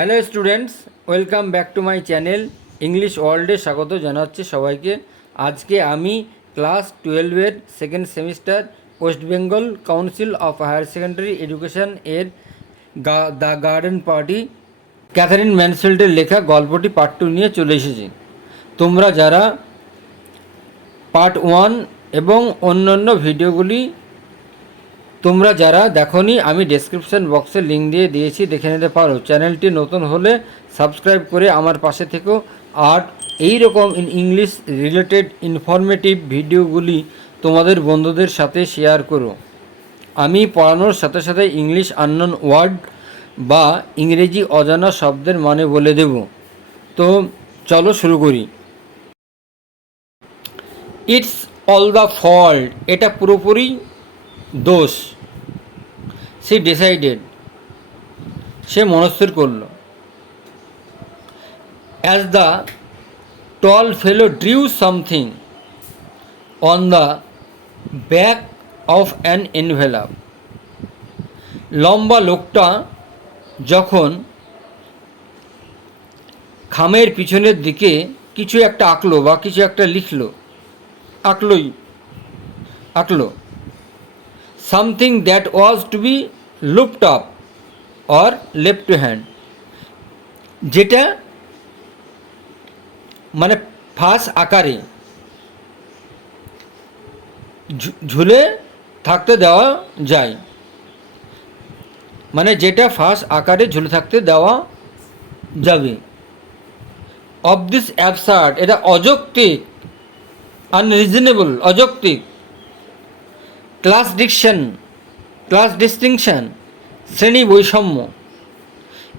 Hello students, welcome back to my channel English ওয়ার্ল্ডে স্বাগত জানাচ্ছি সবাইকে। আজকে আমি ক্লাস 12-এর second semester West Bengal council of higher secondary education এর দ্য গার্ডেন পার্টি ক্যাথারিন ম্যানফিল্ডের লেখা গল্পটি পার্ট 2 নিয়ে চলে এসেছি। তোমরা যারা পার্ট 1 এবং অন্যান্য ভিডিওগুলি তোমরা যারা দেখোনি, আমি ডেসক্রিপশন বক্সে লিঙ্ক দিয়ে দিয়েছি, দেখে নিতে পারো। চ্যানেলটি নতুন হলে সাবস্ক্রাইব করে আমার পাশে থেকো। আর এই রকম ইংলিশ রিলেটেড ইনফরমেটিভ ভিডিওগুলি তোমাদের বন্ধুদের সাথে শেয়ার করো। আমি পড়ানোর সাথে সাথে ইংলিশ আননোন ওয়ার্ড বা ইংরেজি অজানা শব্দের মানে বলে দেব। তো চলো শুরু করি। ইটস অল দ্য ফল্ট, এটা পুরোপুরি দোষ। সে ডিসাইডেড, সে মনস্থির করল। As the tall fellow drew something on the back of an envelope, লম্বা লোকটা যখন খামের পিছনের দিকে কিছু একটা আঁকলো বা কিছু একটা লিখলো, আঁকলো something that was to be looked up or left to hand, যেটা মানে ফাঁস আকারে ঝুলে থাকতে দেওয়া যায়, মানে যেটা ফাঁস আকারে ঝুলে থাকতে দেওয়া যাবে। অফ দিস অ্যাবসার্ড, এটা অযৌক্তিক, আনরিজনেবল, অযৌক্তিক। ক্লাস ডিস্টিংশন, শ্রেণী বৈষম্য।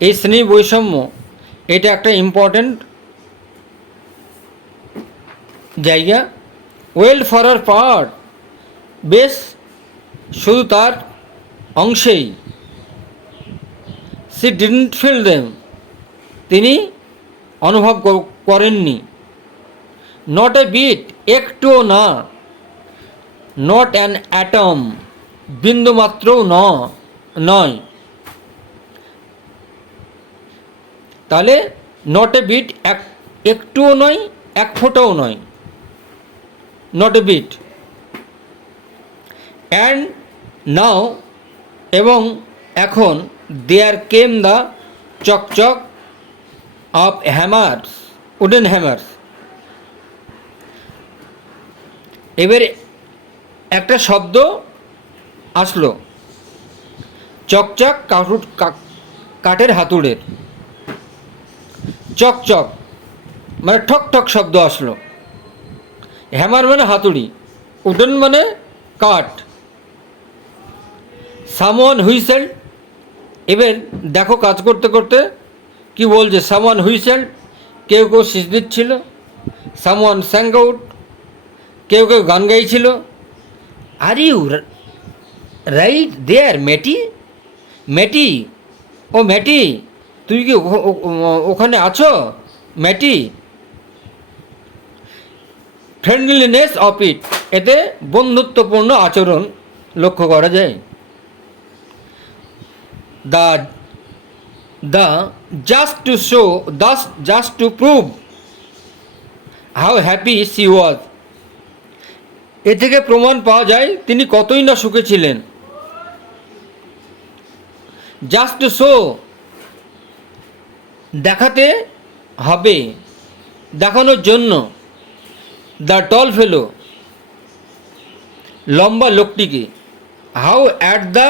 এই শ্রেণী বৈষম্য এটা একটা ইম্পর্ট্যান্ট জায়গা। ওয়েল ফর আর পার্ট, বেশ শুধু তার অংশেই। সি ডিডন্ট ফিল দেম, তিনি অনুভব করেননি। নট এ বিট, একটুও না। নট অ্যান অ্যাটম, বিন্দুমাত্রও নয়। তাহলে নট এ বিট, একটুও নয়, এক ফোঁটাও নয়। Not a bit. And now, এবং এখন, দেয়ার কেম দ্য চকচক অফ হ্যামার্স, উডেন হ্যামার্স। এবারে একটা শব্দ আসলো, চকচক, কাঠের হাতুড়ের। চকচক মানে ঠক ঠক শব্দ আসলো। হ্যামার মানে হাতুড়ি, উডেন মানে কাঠ। সামওয়ান হুইসেল, এবার দেখো কাজ করতে করতে কি বলছে। সামওয়ান হুইসেল, কেউ কেউ শীষ দিচ্ছিল। সামওয়ান স্যাং আউট, কেউ কেউ গান গাইছিল। আর ইউ রাইট দেয়ার মেটি, মেটি, ও মেটি, তুই কি ওখানে আছো মেটি। ফ্রেন্ডলিনেস অফ ইট, এতে বন্ধুত্বপূর্ণ আচরণ লক্ষ্য করা যায়। The just to prove how happy she was, এ থেকে প্রমাণ পাওয়া যায় তিনি কতই না সুখে ছিলেন। জাস্ট টু শো, দেখাতে হবে, দেখানোর জন্য। দ্য টল ফেলো, লম্বা লোকটিকে। How at the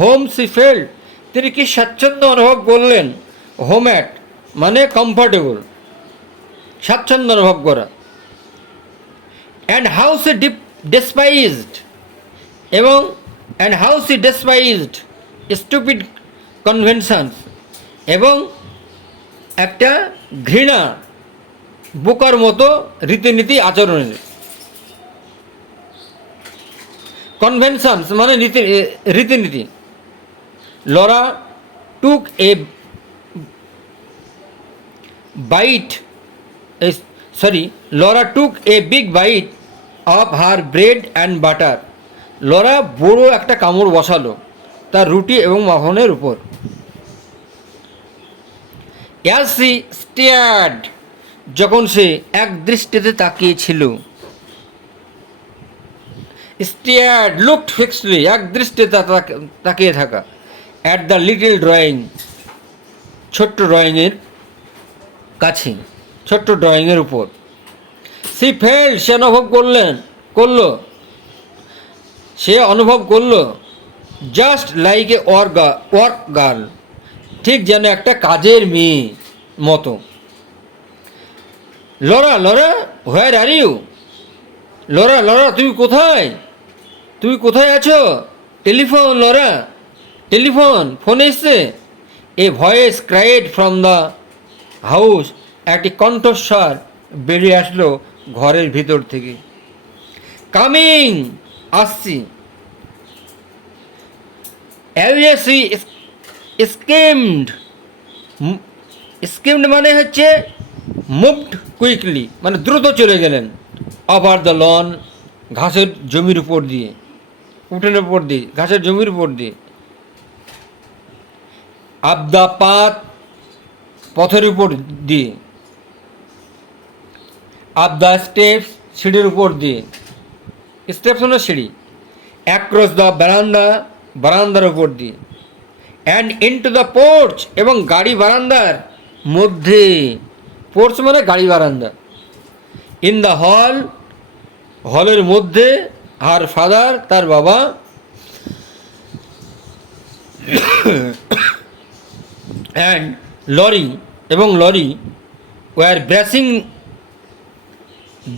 home she felt, তিনি কি স্বাচ্ছন্দ্য অনুভব করলেন। হোম অ্যাট মানে কমফর্টেবল, স্বাচ্ছন্দ্য অনুভব করা। অ্যান্ড হাউ সি ডেসপাইজড, এবং and how she despised stupid conventions, এবং একটা ঘৃণা বোকার মতো রীতিনীতি আচরণের। কনভেনশনস মানে রীতিনীতি। Laura took a big byte of her bread and butter, Laura বড় একটা কামড় বসালো তার রুটি এবং মাখনের উপর। অ্যাজ সি স্টেয়ার্ড, যখন সে এক দৃষ্টিতে তাকিয়েছিল। স্টেয়ার্ড, লুকড ফিক্সডলি, এক দৃষ্টিতে তাকিয়ে থাকা। অ্যাট দ্য লিটল ড্রয়িং, ছোট্ট ড্রয়িংয়ের কাছে, ছোট্ট ড্রয়িংয়ের উপর। সি ফেল্ট, সে অনুভব করলো, সে অনুভব করলো just like a work girl, ঠিক যেন একটা কাজের মেয়ে মতো। Laura, Laura, where are you? Laura, Laura, তুমি কোথায় আছো? টেলিফোন, লরা, টেলিফোন, ফোন এসছে। A voice cried from the house, একটি কণ্ঠস্বর বেরিয়ে আসলো ঘরের ভিতর থেকে। কামিং, আসছি। অ্যাভিয়াসি স্কিমড, স্কিমড মানে হচ্ছে মুভড কুইকলি, মানে দ্রুত চলে গেলেন। ওভার দ্য লন, ঘাসের জমির উপর দিয়ে, উঠোনের উপর দিয়ে, ঘাসের জমির উপর দিয়ে। আপ দ্য পাথ, পথের উপর দিয়ে। আপ দ্য স্টেপস, সিঁড়ির উপর দিয়ে। স্টেপস হলো সিঁড়ি। অ্যাক্রস দ্য বারান্দা, বারান্দার উপর দিয়ে। অ্যান্ড ইনটু দ্য পোর্চ, এবং গাড়ি বারান্দার মধ্যে। পোর্চ মানে গাড়ি বারান্দা। ইন দ্য হল, হলের মধ্যে। হার ফাদার, তার বাবা। অ্যান্ড লরি, এবং লরি। ওয়ার ব্রাশিং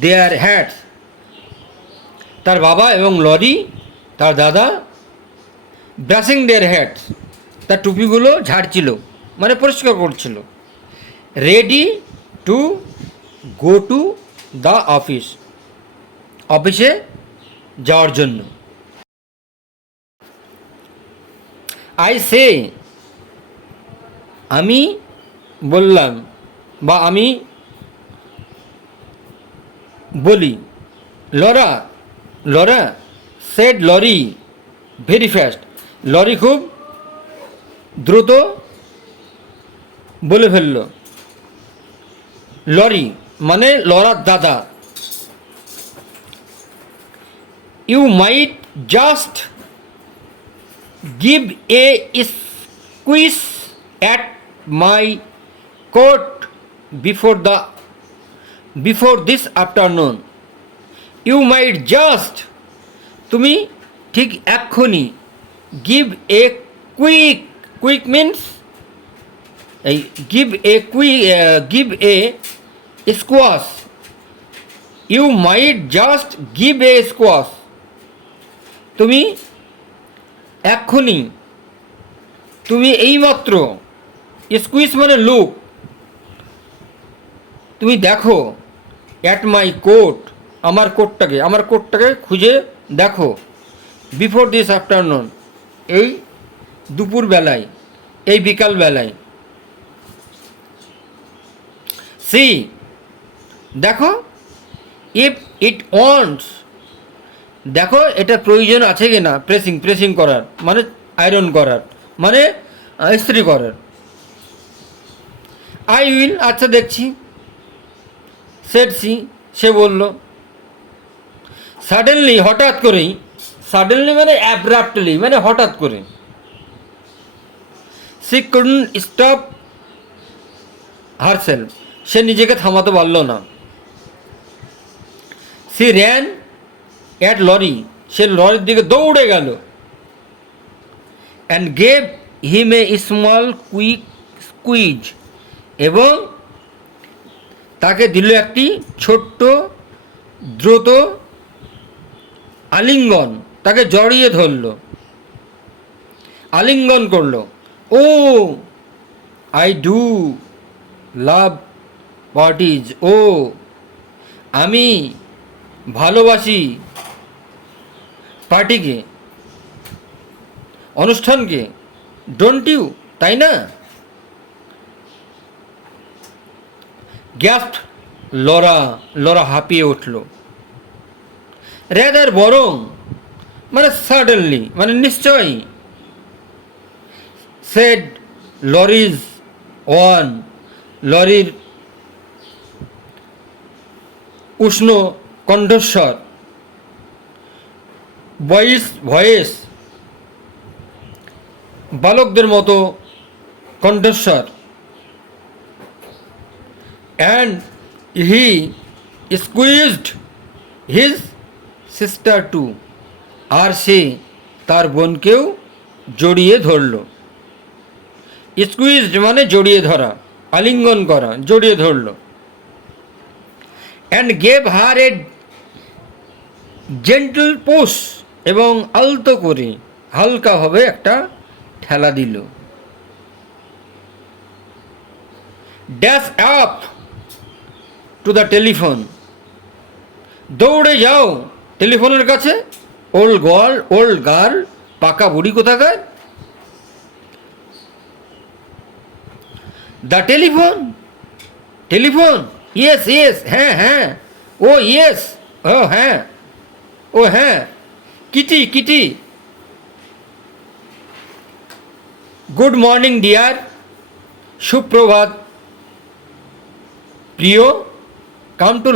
দেয়ার হ্যাটস, তার বাবা এবং লরি, তার দাদা। ব্রাশিং দেয়ার হ্যাটস, তার টুপিগুলো ঝাড়ছিল, মানে পরিষ্কার করছিল। Ready to go to the office, অফিসে যাওয়ার জন্য। আই সে, আমি বললাম, বা আমি বলি। Laura, Laura, said Laurie very fast, Laurie খুব দ্রুত বলে ফেলল। লরি মানে লরার দাদা। You might just give a squeeze at my coat before this afternoon. You might just, তুমি ঠিক এক্ষুনি। Give a quick, quick means এই give a squash. You might just give a squash, তুমি এক্ষুনি, তুমি এইমাত্র। স্কুইজ মানে লুক, তুমি দেখো। অ্যাট মাই কোট, আমার কোটটাকে খুঁজে দেখো। বিফোর দিস আফটারনুন, এই দুপুর বেলায়, এই বিকাল বেলায়। সি, দেখো। ইফ ইট ওয়ান্টস, দেখো এটা প্রয়োজন আছে কি না। প্রেসিং করার মানে আয়রন করার, মানে ইস্ত্রি করার। আই উইল, আচ্ছা দেখছি। সেড সি, সে বলল। সাডেনলি, হঠাৎ করেই। সাডেনলি মানে অ্যাব্রাপ্টলি, মানে হঠাৎ করে। সি কুডন্ট স্টপ হারসেলফ, সে নিজেকে থামাতে পারল না। সি র্যান অ্যাট লরি, সে লরির দিকে দৌড়ে গেল। And gave him a small quick squeeze, এবং তাকে দিল একটি ছোট্ট দ্রুত আলিঙ্গন, তাকে জড়িয়ে ধরল, আলিঙ্গন করল। ও আই ডু লাভ পার্টিজ, ও আমি ভালোবাসি পার্টিকে, অনুষ্ঠানকে। ডোন্ট ইউ, তাই না? গ্যাস্ট লরা, লরা হাঁপিয়ে উঠল। রেদার, বরং, মানে সাডেনলি, মানে নিশ্চয়ই। সেড লরিজ ওয়ান, লরির উষ্ণ কণ্ঠস্বর, ভয়েস বালকদের মতো কণ্ঠস্বর, and he squeezed his sister too, আর সে তার বোনকেও জড়িয়ে ধরল। স্কুইজড মানে জড়িয়ে ধরা, আলিঙ্গন করা, জড়িয়ে ধরল। And gave her A gentle push, এবং আলতো করে হালকাভাবে একটা ঠেলা দিল। Dash up to the telephone, দৌড়ে যাও টেলিফোনের কাছে। ওল্ড গার্ল, পাকা বুড়ি কোথাকার। দ্য টেলিফোন, ইয়েস, হ্যাঁ, ও ইয়েস, ও হ্যাঁ, কিটি, গুড মর্নিং ডিয়ার, সুপ্রভাত প্রিয়, কাম টু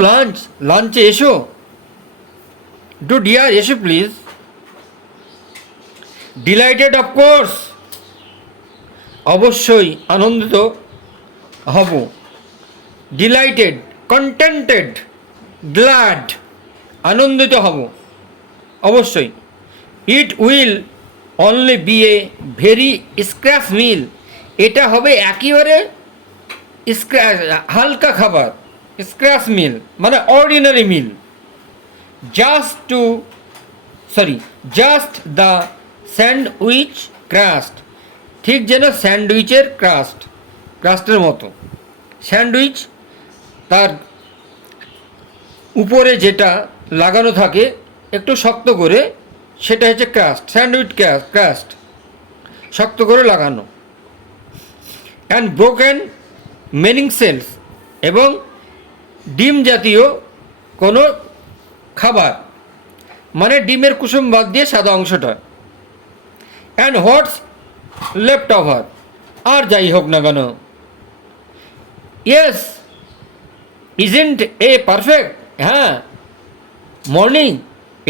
লাঞ্চে এসো, ডু ডিয়ার এসো প্লিজ, ডিলাইটেড অফকোর্স, অবশ্যই আনন্দিত হব, ডিলাইটেড, কন্টেন্টেড, গ্ল্যাড, আনন্দিত হব অবশ্যই। It will only be a very scratch meal, এটা হবে একেবারে হালকা খাবার, স্ক্র্যাচ মিল মানে ordinary meal. Just the sandwich crust, ঠিক যেন স্যান্ডউইচের ক্রাস্টের মতো। স্যান্ডউইচ তার উপরে যেটা লাগানো থাকে একটু শক্ত করে, সেটা হচ্ছে ক্রাস্ট, স্যান্ডউইচ ক্রাস্ট, শক্ত করে লাগানো। অ্যান্ড ব্রোকেন মেনিং সেলস, এবং ডিম জাতীয় কোনো খাবার, মানে ডিমের কুসুম বাদ দিয়ে সাদা অংশটা। অ্যান্ড হোয়াটস লেফট ওভার, আর যাই হোক না কেন। ইয়েস, ইজন্ট এ পারফেক্ট, হ্যাঁ, মর্নিং,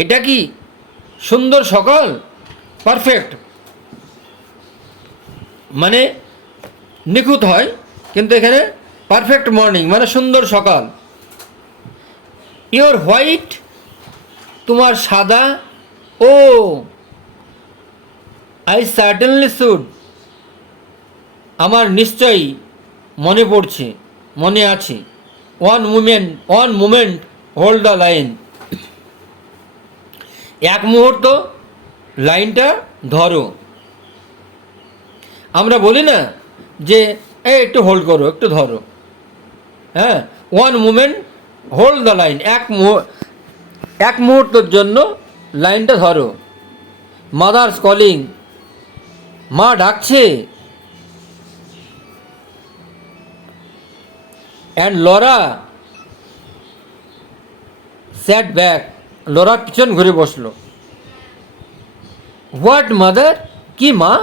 এটা কি সুন্দর সকাল, পারফেক্ট মানে নিখুঁত হয়, কিন্তু এখানে পারফেক্ট মর্নিং মানে সুন্দর সকাল। ইওর হোয়াইট, তোমার সাদা, ও আই সার্টেনলি শুড, আমার নিশ্চয়ই মনে আছে। One moment hold the line, এক মুহূর্ত লাইনটা ধরো। আমরা বলি না যে একটু হোল্ড করো, একটু ধরো, হ্যাঁ। One moment hold the line, এক মুহূর্তের জন্য লাইনটা ধরো। মাদার্স কলিং, মা ডাকছে। And Laura sat back, Laura পিছন ঘুরে বসলো। হোয়াট মাদার, কি মা,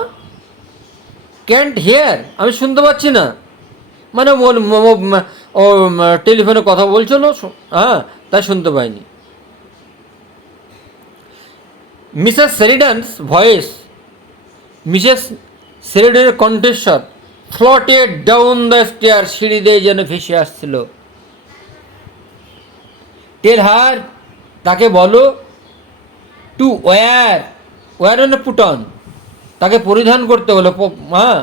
ক্যান্ট হিয়ার, আমি শুনতে পাচ্ছি না, মানে ও টেলিফোনে কথা বলছিল, হ্যাঁ, তাই শুনতে পাইনি। মিসেস শেরিডানস ভয়েস, মিসেস শেরিডানের কণ্ঠস্বর ফ্লটেড ডাউন দ্য স্টেয়ার, সিঁড়ি দিয়ে যেন ভেসে আসছিল। টেল হার, তাকে বলো, টু ওয়্যার মানে পুট অন, তাকে পরিধান করতে হলো, হ্যাঁ,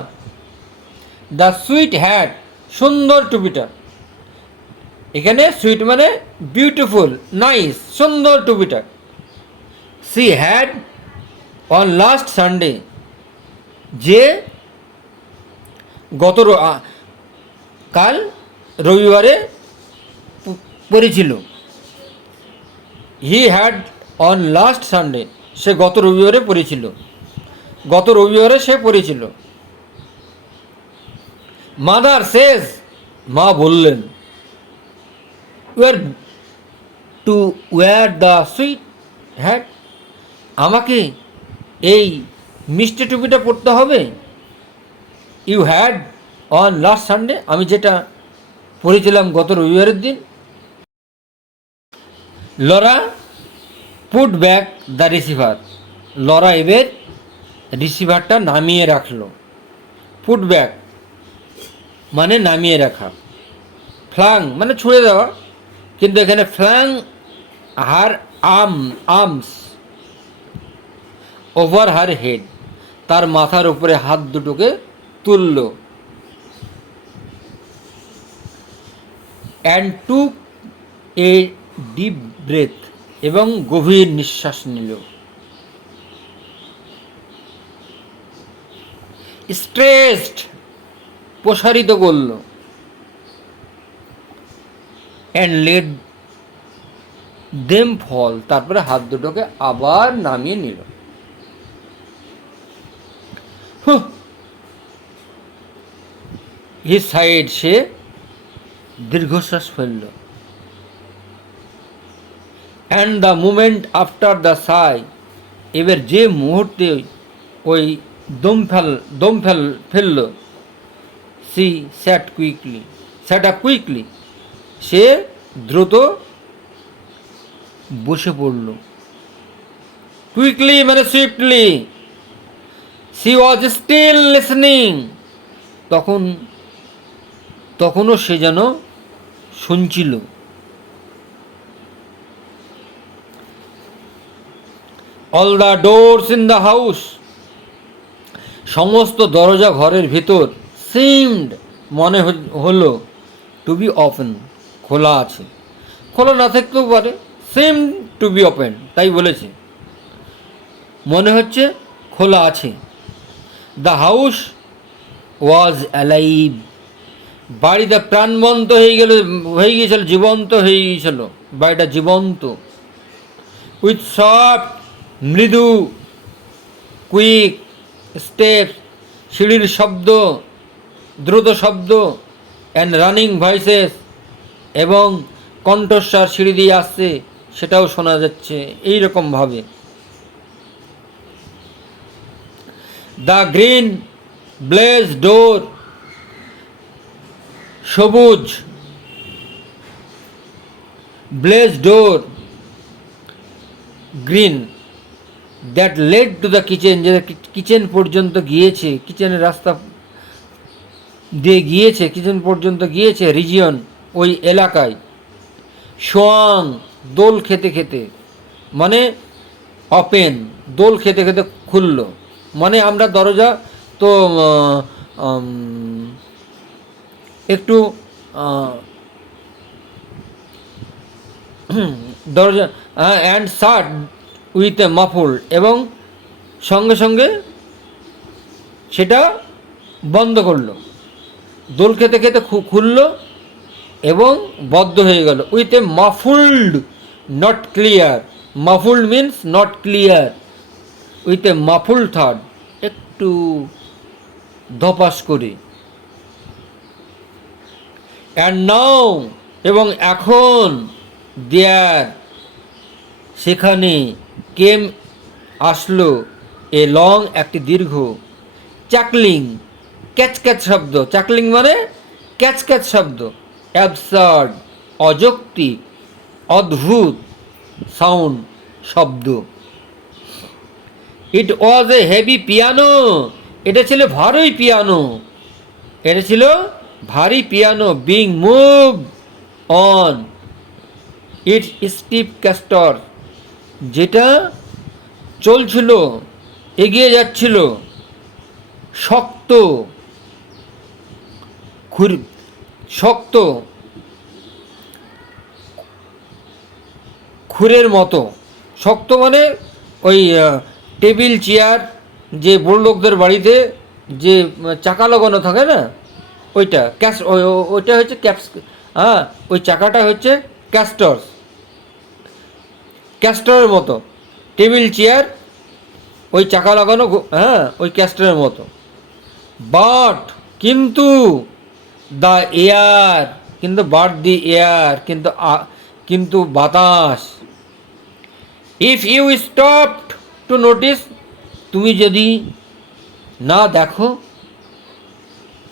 দ্য সুইট হ্যাট, সুন্দর টুপিটা। এখানে সুইট মানে বিউটিফুল, নাইস, সুন্দর টুপিটা। She had on last Sunday, যে কাল রবিবারে পরেছিল। He had on last Sunday, সে গত রবিবারে পড়েছিল। মাদার সেজ, মা বললেন, to wear the sweet hat, আমাকে এই মিষ্টি টুপিটা পরতে হবে। You had on last Sunday, আমি যেটা পড়েছিলাম গত রবিবারের দিন। Laura put back the receiver. Laura এবার রিসিভারটা নামিয়ে রাখলো। পুট ব্যাক মানে নামিয়ে রাখা, ফ্লাং মানে ছুঁড়ে দেওয়া, কিন্তু এখানে ফ্লাং হার আর্মস ওভার হার হেড, তার মাথার উপরে হাত দুটোকে তুলল। And took a deep breadth, এবং গভীর নিঃশ্বাস নিল। স্ট্রেসড প্রসারিত করল। অ্যান্ড লেট দেম ফল, তারপরে হাত দুটোকে আবার নামিয়ে নিল। হি সাইড, সে দীর্ঘশ্বাস ফেলল। And the moment after the sigh, এবার যে মুহূর্তে ওই দম ফেলল, সি স্যাট আপ কুইকলি, সে দ্রুত বসে পড়ল। Quickly means swiftly. She was still listening, তখনও সে যেন শুনছিল। All the doors in the house, সমস্ত দরজা ঘরের ভিতর, সিমড মনে হলো, টু বি ওপেন খোলা আছে। খোলা না থাকতেও পারে, সিম টু বি ওপেন, তাই বলেছে, মনে হচ্ছে খোলা আছে। দ্য হাউস ওয়াজ অ্যালাইভ, বাড়িটা প্রাণবন্ত হয়ে গিয়েছিল, জীবন্ত হয়ে গিয়েছিল, বাড়িটা জীবন্ত। উইথ সফট মৃদু, কুইক স্টেপ, সিঁড়ির শব্দ, দ্রুত শব্দ, অ্যান্ড রানিং ভয়েসেস, এবং কণ্ঠস্বর সিঁড়ি দিয়ে আসছে, সেটাও শোনা যাচ্ছে এইরকমভাবে। দ্য গ্রিন ব্লেজ ডোর, সবুজ bless door, green, that lead two the kitchen, যেটা কিচেন পর্যন্ত গিয়েছে, কিচেনের রাস্তা দিয়ে গিয়েছে, কিচেন পর্যন্ত গিয়েছে, রিজিয়ন ওই এলাকায়। সোয়াং দোল খেতে খেতে, মানে ওপেন, দোল খেতে খেতে খুলল, মানে আমরা দরজা তো একটু দরজা, অ্যান্ড শাট উইথ এ মাফুল, এবং সঙ্গে সঙ্গে সেটা বন্ধ করলো। দোল খেতে খেতে খুলল এবং বদ্ধ হয়ে গেল। With a muffled, not clear, muffled means not clear, with a muffled থার্ড, একটু ধপাস করে। অ্যান্ড নাও, এবং এখন, দেয়ার সেখানে, কেম আসলো, এ লং একটি দীর্ঘ, চাকলিং ক্যাচ শব্দ, চাকলিং মানে ক্যাচ শব্দ, অ্যাবসার্ড অযৌক্তিক, অদ্ভুত, সাউন্ড শব্দ। ইট ওয়াজ এ হেভি পিয়ানো, এটা ছিল ভারী পিয়ানো, এটা ছিল ভারী piano, being move on its steep castor, যেটা চলছিল, এগিয়ে যাচ্ছিল, শক্ত খুরের মতো। শক্ত মানে ওই টেবিল চেয়ার, যে বড় লোকদের বাড়িতে যে চাকা লাগানো থাকে না, ওইটা ওইটা হচ্ছে হ্যাঁ, ওই চাকাটা হচ্ছে ক্যাস্টরের মতো, টেবিল চেয়ার ওই চাকা লাগানো, হ্যাঁ, ওই ক্যাস্টরের মতো। বাট কিন্তু, দ্য এয়ার, কিন্তু বাট দি এয়ার, কিন্তু বাতাস। If you stopped to notice, তুমি যদি না দেখো,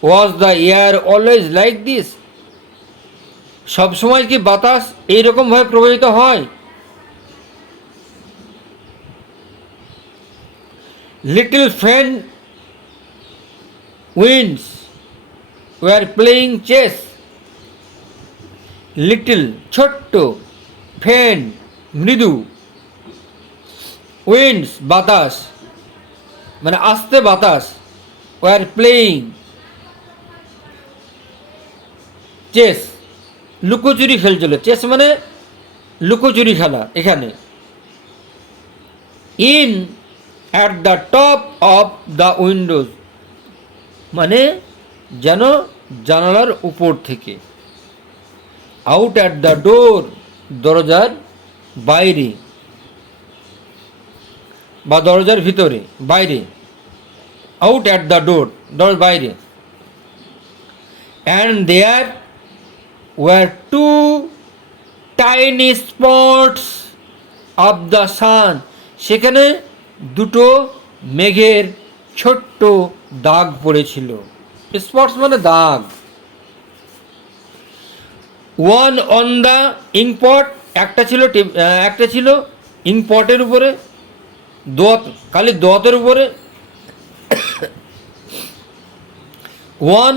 was the air always like this, সবসময় কি বাতাস এইরকমভাবে প্রবাহিত হয়? Little friend winds were playing chase. Little ছোট্ট, ফ্রেন্ড মৃদু, উইন্ডস বাতাস মানে আস্তে বাতাস, ওয়ার প্লেয়িং চেস লুকোচুরি খেলছিল। চেস মানে লুকোচুরি খেলা। এখানে in at the top of the Windows মানে যেন জানালার উপর থেকে। আউট অ্যাট দ্য ডোর দরজার বাইরে বা দরজার ভিতরে, বাইরে। আউট অ্যাট দ্য ডোর দরজার বাইরে। And there were two tiny spots of the sun. সেখানে দুটো মেঘের ছোট্ট দাগ পড়েছিল। স্পটস মানে দাগ। ওয়ান অন দ্য ইঙ্কপট, একটা ছিল ইঙ্কপটের উপরে, দোয়াত কালির দোয়াতের উপরে। One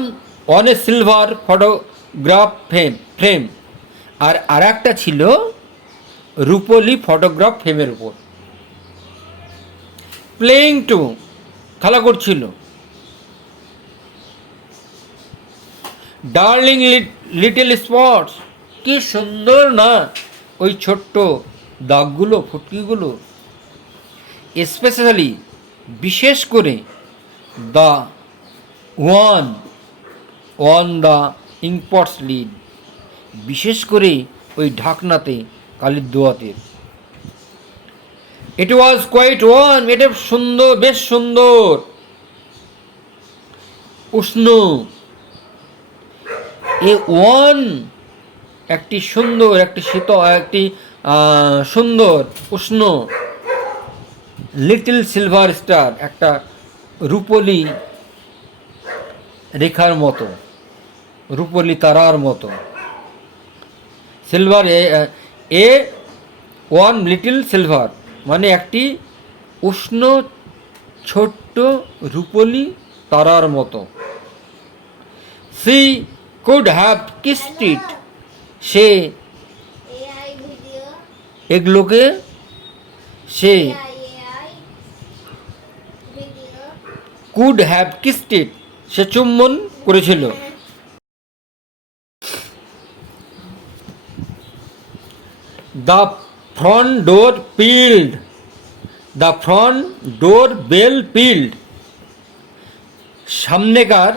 on a silver photograph frame, আর একটা ছিল রূপলি ফটোগ্রাফ ফ্রেমের উপর। প্লেয়িং টু খেলা করছিল। ডার্লিং লিটল স্পটস, কি সুন্দর না ওই ছোট্ট দাগগুলো, ফুটকিগুলো। স্পেশালি বিশেষ করে the one on the inkpots lid, বিশেষ করে ওই ঢাকনাতে কালির দোয়াতের। ইট ওয়াজ কোয়াইট ওয়ার্ম, এটা সুন্দর, বেশ সুন্দর, উষ্ণ। এ ওয়ান একটি সুন্দর, একটি শীতল, একটি সুন্দর উষ্ণ। লিটল সিলভার স্টার, একটা রূপলি রেখার মতো, রূপলি তারার মতো। Silver a one little silver মানে একটি উষ্ণ ছোট্ট রূপলি তারার মতো। She could have kissed it, সে এগুলোকে she could have kissed it, সে চুম্বন করেছিল। The front door pealed, the front door bell pealed, সামনেকার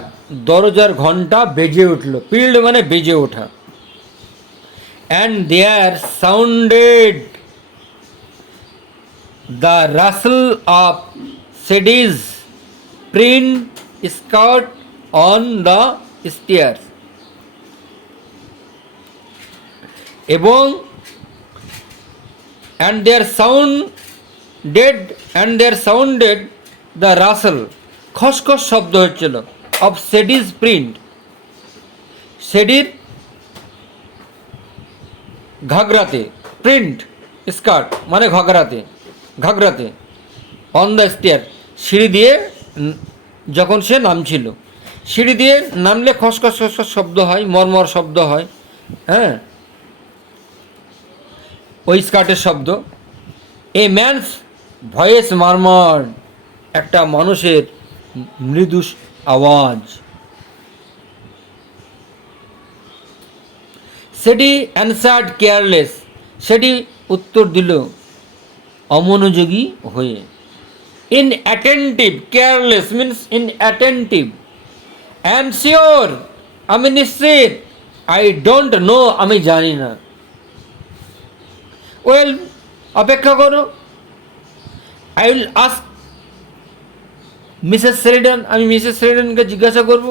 দরজার ঘন্টা বেজে উঠল। পিল্ড মানে বেজে ওঠা। And there sounded the rustle of Sadie's print skirt on the stairs, এবং and there sounded the rustle, খসখস শব্দ হচ্ছিল, of সেডিজ প্রিন্ট, সেডির ঘাগরাতে, প্রিন্ট স্কার্ট মানে ঘাগরাতে, অন দ্য স্টেয়ার সিঁড়ি দিয়ে যখন সে নামছিল। সিঁড়ি দিয়ে নামলে খসখস খসখস শব্দ হয়, মরমর শব্দ হয়, হ্যাঁ, ওই স্কার্টের শব্দ। এ ম্যানস ভয়েস মারমার, একটা মানুষের মৃদু আওয়াজ। সেটি অ্যানসার্ড কেয়ারলেস, সেটি উত্তর দিল অমনোযোগী হয়ে। Inattentive, careless means inattentive. I am sure, আমি নিশ্চিত। আই ডোন্ট নো, আমি জানি না। ওয়েল, অপেক্ষা করো। I will ask Mrs Sheridan, আমি মিসেস শেরিডানকে জিজ্ঞাসা করব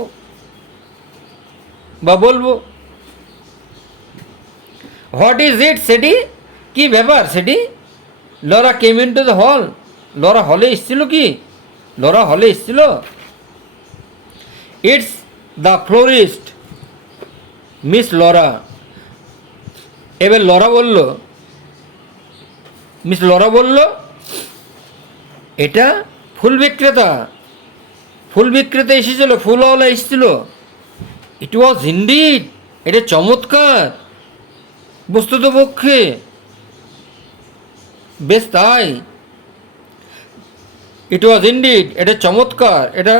বা বলবো। হোয়াট ইজ ইট, সেটি কি ব্যাপার সেটি? Laura came in to the hall, Laura হলে এসেছিল কি? লরা হলে এসেছিল? It's the florist, miss Laura. এবার মিস লরা বলল, এটা ফুল বিক্রেতা এসেছিল, ফুলওয়ালা এসেছিল। ইট ওয়াজ ইনডিড, এটা চমৎকার, বস্তুতপক্ষে বেশ তাই। ইট ওয়াজ ইনডিড, এটা চমৎকার, এটা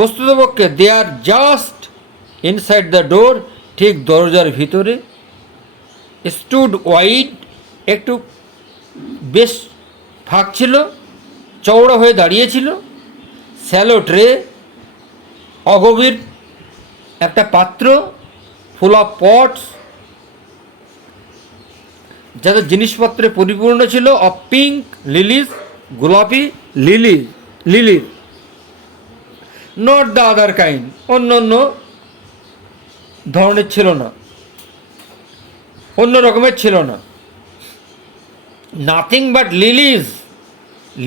বস্তুতপক্ষে দে আর জাস্ট ইনসাইড দ্য ডোর, ঠিক দরজার ভিতরে। স্টুড ওয়াইড, একটু বেশ ফাঁক ছিল, চওড়া হয়ে দাঁড়িয়েছিল। স্যালো ট্রে, অগভীর একটা পাত্র, ফুল অফ পটস, যাদের জিনিসপত্রে পরিপূর্ণ ছিল। অফ পিঙ্ক লিলিস, গোলাপি lilies, not the other kind, অন্য ধরনের ছিল না, অন্য রকমের ছিল না। নাথিং বাট লিলিস,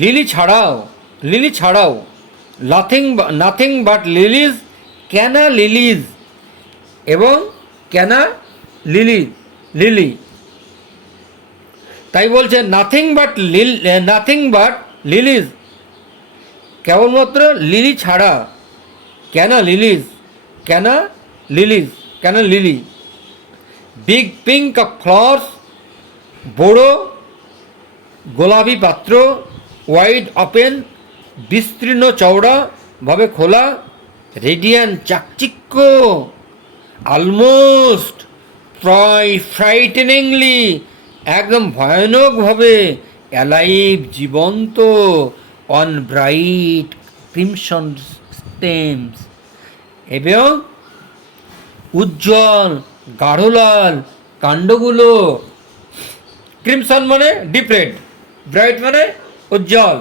লিলি ছাড়াও, nothing but lilies, canna lilies এবং ক্যানা লিলি। তাই বলছে নাথিং বাট লিলিস, কেবলমাত্র লিলি ছাড়া। Canna lily. Big pink of flowers, বড় গোলাপি পাত্র। ওয়াইড ওপেন, বিস্তীর্ণ চওড়াভাবে খোলা। রেডিয়ান্ট, চাকচিক্য। অলমোস্ট, ফ্রাইটেনিংলি, একদম ভয়ানকভাবে। অ্যালাইভ, জীবন্ত। অন ব্রাইট ক্রিমসন স্টেমস, এবং উজ্জ্বল গাঢ় লাল কাণ্ডগুলো। ক্রিমসন মানে ডিপ রেড, ব্রাইট মানে উজ্জ্বল,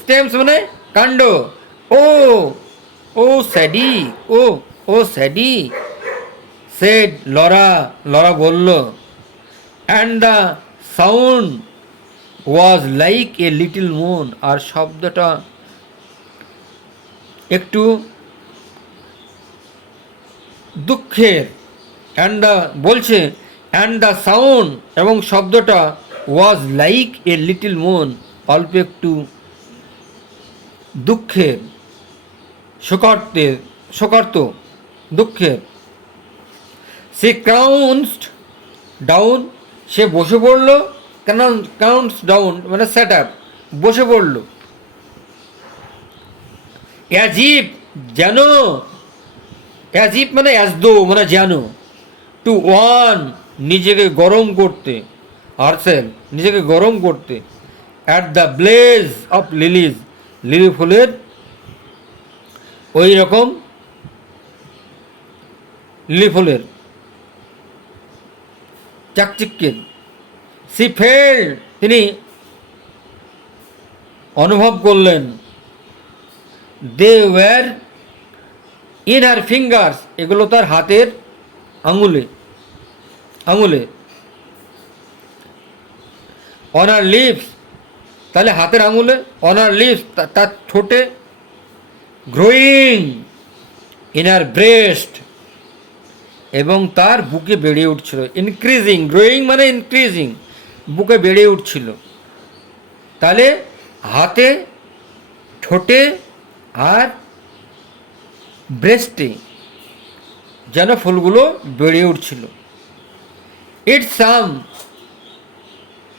স্টেমস মানে কাণ্ড। ও স্যাডি, সেড লরা বলল। And the sound was like a little moan, আর শব্দটা একটু দুঃখের। বলছে অ্যান্ড দ্য সাউন্ড, এবং শব্দটা was like a little moan, অল্প একটু দুঃখের, শোকার্ত দুঃখের। সে ক্রাউন্সড ডাউন, সে বসে পড়ল। কাউন্টস ডাউন মানে সেট আপ, বসে পড়ল। অ্যাজিপ মানে অ্যাজদো মানে যেন। টু ওয়ান, নিজেকে গরম করতে। নিজেকে গরম করতে। At the bless of লিলিজ, lily ফুলের ওই রকম লিলি ফুলের চাকচিক্যের। সি ফেল্ড, তিনি অনুভব করলেন। They were in her fingers, এগুলো তার হাতের আঙুলে। অন হার লিপস, তাহলে হাতের আঙুলে। অন হার লিপস, তার ঠোঁটে। গ্রোয়িং ইন হার ব্রেস্ট, এবং তার বুকে বেড়ে উঠছিল। ইনক্রিজিং, গ্রোয়িং মানে ইনক্রিজিং, বুকে বেড়ে উঠছিল। তাহলে হাতে, ঠোঁটে আর ব্রেস্টে যেন ফুলগুলো বেড়ে উঠছিল। ইটস সাম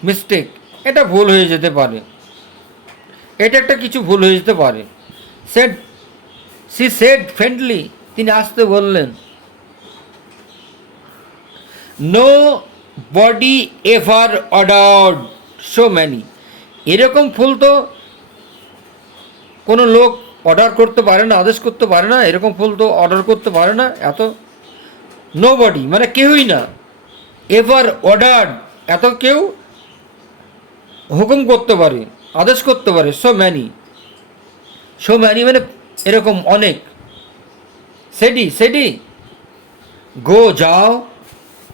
মিস্টেক, এটা ভুল হয়ে যেতে পারে, এটা একটা কিছু ভুল হয়ে যেতে পারে। সি সেড ফ্রেন্ডলি, তিনি আসতে বললেন। Nobody ever ordered so many, এরকম ফুল তো কোনো লোক অর্ডার করতে পারে না, আদেশ করতে পারে না, এরকম ফুল তো অর্ডার করতে পারে না এত। নো বডি মানে কেউই না। এভার অর্ডার্ড, এত কেউ হুকুম করতে পারে, আদেশ করতে পারে। সো ম্যানি মানে এরকম অনেক। সেডি গো, যাও।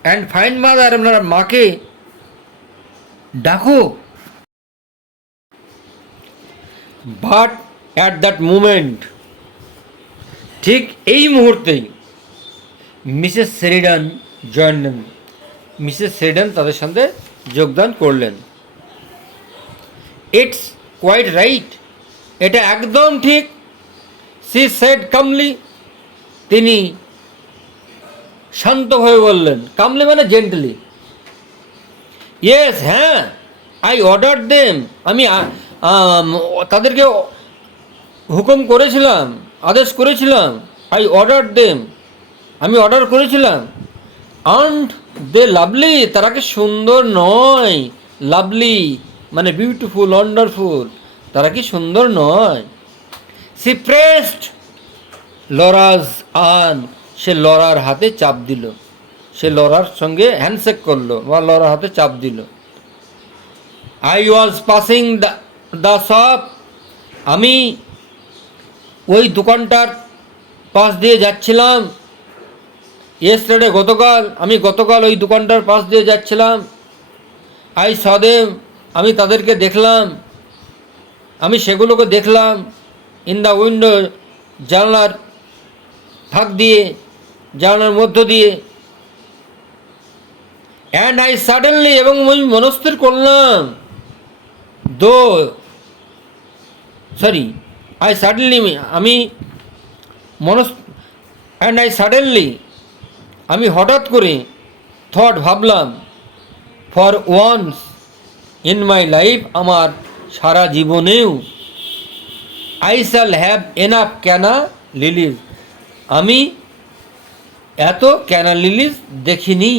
অ্যান্ড ফাইন্ড মাদার, আপনার মাকে ডাকো। বাট অ্যাট দ্যাট মুমেন্ট, ঠিক এই মুহূর্তেই, Mrs Sheridan join them. Mrs Sheridan তাদের সাথে যোগদান করলেন। ইটস কোয়াইট রাইট, এটা একদম ঠিক। সি সেড কামলি, তিনি শান্ত হয়ে বললেন। কামলি মানে জেন্টলি। ইয়েস, হ্যাঁ, আই অর্ডার দেম, আমি তাদেরকে হুকুম করেছিলাম, আদেশ করেছিলাম। আই অর্ডার দেম, আমি অর্ডার করেছিলাম। আন্ট দে লাভলি, তারা কি সুন্দর নয়? লাভলি মানে বিউটিফুল, ওয়ান্ডারফুল, তারা কি সুন্দর নয়? সি প্রেসড লরাজ আর্ম, সে লরার হাতে চাপ দিল। সে লরার সঙ্গে হ্যান্ডশেক করলো বা লরার হাতে চাপ দিল। I was passing the shop, আমি ওই দোকানটার পাশ দিয়ে যাচ্ছিলাম। ইয়েস্টারডে, গতকাল, আমি গতকাল ওই দোকানটার পাশ দিয়ে যাচ্ছিলাম। আই স দেম, আমি তাদেরকে দেখলাম, আমি সেগুলোকে দেখলাম। ইন দ্য উইন্ডো, জানলার ফাঁক দিয়ে, জানলার মধ্য দিয়ে। অ্যান্ড আই সাডেনলি, এবং আমি মনস্থির করলাম, দো সরি আই সাডেনলি, আমি অ্যান্ড আই সাডেনলি, আমি হঠাৎ করে থট, ভাবলাম, for once in my life, আমার সারা জীবনেও, I shall have enough canna lilies, আমি এত ক্যানা লিলিজ দেখিনি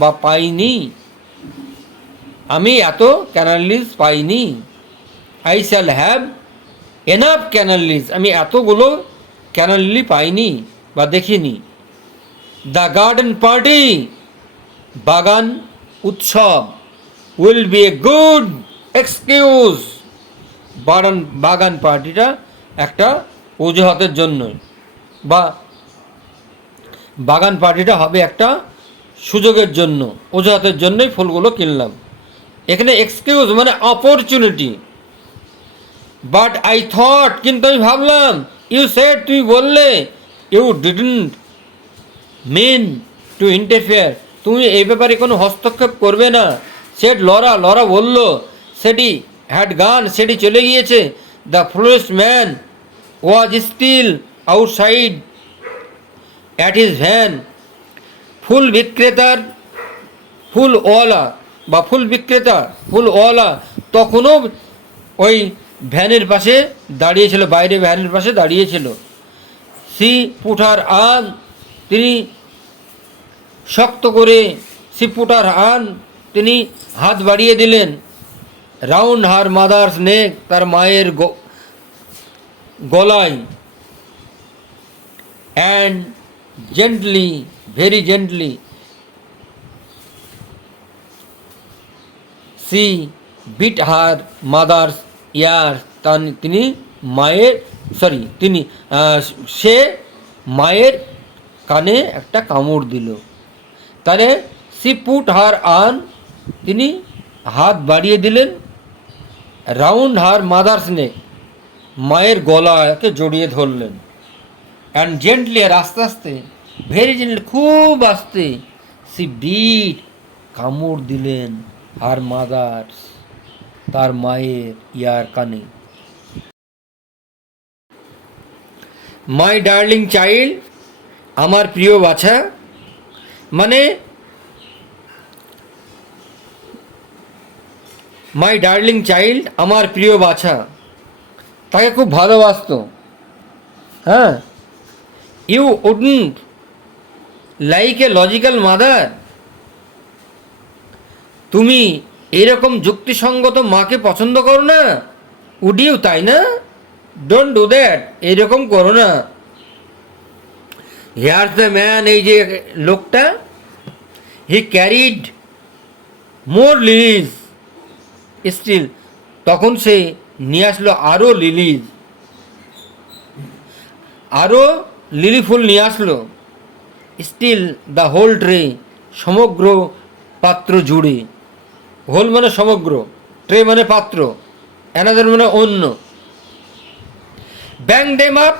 বা পাইনি। আমি এত ক্যানা লিলিজ পাইনি। I shall have enough canna lilies, আমি এতগুলো ক্যানা লিলি পাইনি বা দেখিনি। দ্য গার্ডেন পার্টি, বাগান উৎসব, will B a good excuse, বাগান পার্টিটা একটা অজুহাতের জন্য, বা বাগান পার্টিটা হবে একটা সুযোগের জন্য, অজুহাতের জন্যই ফুলগুলো কিনলাম। এখানে এক্সকিউজ মানে অপরচুনিটি। বাট আই থট, কিন্তু আমি ভাবলাম, ইউ সেড, তুমি বললে, you didn't mean to interfere, তুমি এই ব্যাপারে কোনো হস্তক্ষেপ করবে না। সেড লরা, লরা বলল। সেটি হ্যাড গান, সেটি চলে গিয়েছে। The florist man was still outside at his van, ফুল বিক্রেতার, ফুলওয়ালা বা ফুল বিক্রেতা, ফুলওয়ালা তখনও ওই ভ্যানের পাশে দাঁড়িয়েছিল, বাইরে ভ্যানের পাশে দাঁড়িয়েছিল। সি পুঠার আন, তিনি শক্ত করে, সি পুটার আন, তিনি হাত বাড়িয়ে দিলেন। রাউন্ড হার মাদার্স নেক, তার মায়ের গলায়। And gently, very gently, she bit her mother's ear, তিনি মায়ের, সে মায়ের কানে একটা কামড় দিল। তাহলে সি পুট হার আন, তিনি হাত বাড়িয়ে দিলেন। রাউন্ড হার মাদার্স নেক, মায়ের গলাকে জড়িয়ে ধরলেন। অ্যান্ড জেন্টলি, আর আস্তে আস্তে, ভেরি জেন্টলি, খুব আস্তে, সি বিট, কামড় দিলেন, হার মাদার্স, তার মায়ের ইয়ার, কানে। মাই ডার্লিং চাইল্ড, আমার প্রিয় বাছা, মানে মাই ডার্লিং চাইল্ড, আমার প্রিয় বাছা, তাকে খুব ভালোবাসত। হ্যাঁ, you wouldn't like a logical mother, তুমি এরকম যুক্তিসঙ্গত মাকে পছন্দ করো না। উড ইউ, তাই না? ডোন্ট ডু দ্যাট, এইরকম করো না। হিয়ার্স দ্য ম্যান, এই যে লোকটা, হি ক্যারিড মোর লিলিজ স্টিল, তখন সে নিয়ে আসলো আরও লিলিজ, আরও লিলি ফুল নিয়ে আসলো। স্টিল দ্য হোল ট্রে, সমগ্র পাত্র জুড়ে। হোল মানে সমগ্র, ট্রে মানে পাত্র, অ্যানাদার মানে অন্য। ব্যাং ডেম আপ,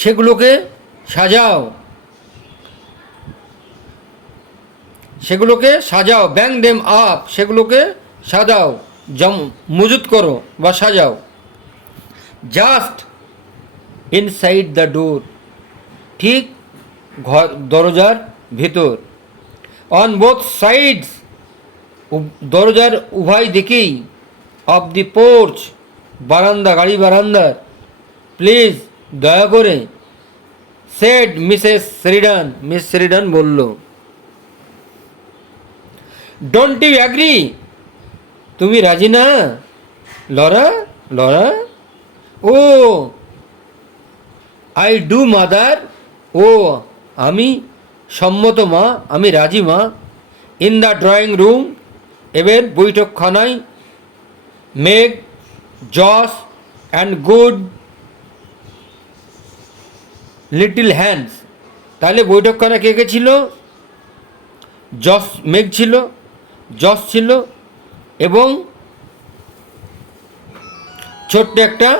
সেগুলোকে সাজাও, সেগুলোকে সাজাও, ব্যাং দেম আপ, সেগুলোকে সাজাও, মজুত করো বা সাজাও। জাস্ট ইনসাইড দ্য ডোর, ঠিক ঘর দরজার ভিতর। অন বোথ সাইডস, দরজার উভয় দিকেই। অফ দি পোর্চ, বারান্দা, গাড়ি বারান্দার। প্লিজ, দয়া করে। Said Mrs Sheridan, miss Sheridan বলল। ডোন্ট ইউ অ্যাগ্রি, তুমি রাজি না? Laura, Laura, oh I do mother, ও আমি সম্মত মা, আমি রাজি মা। ইন দ্য ড্রয়িং রুম, এবার বৈঠকখানায়। Meg, Jose and good little hands. তাহলে বৈঠকখানা কে কে ছিল? জস, মেঘ ছিল, জস ছিল এবং ছোট্ট একটা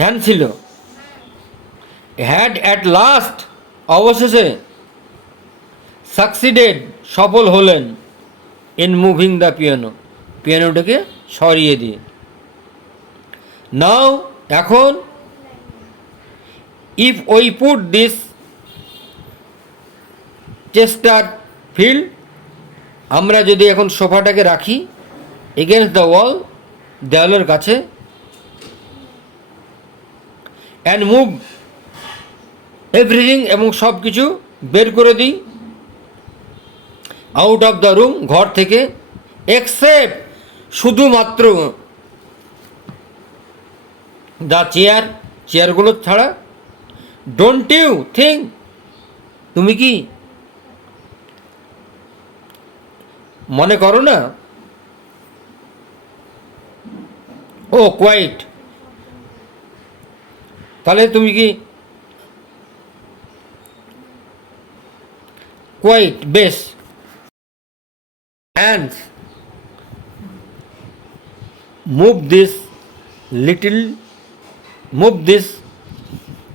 হ্যান্ড ছিল। হ্যাড অ্যাট লাস্ট, অবশেষে। সাকসিডেড, সফল হলেন। ইন মুভিং দ্য পিয়ানো, পিয়ানোটাকে সরিয়ে দিয়ে। নাও, এখন। ইফ ওই পুট দিস চেস্টার ফিল্ড, আমরা যদি এখন সোফাটাকে রাখি এগেনস্ট দ্য ওয়াল, দেওয়ালের কাছে। অ্যান্ড মুভ এভরিথিং, এবং সব কিছু বের করে দিই আউট অফ দ্য রুম, ঘর থেকে। এক্সেপ্ট, শুধুমাত্র দ্য চেয়ার, চেয়ারগুলো ছাড়া। ডোন্ট ইউ থিঙ্ক, তুমি কি মনে করো না? ও কোয়াইট, তাহলে তুমি কি কোয়াইট, বেশ। Hands, move this little, move this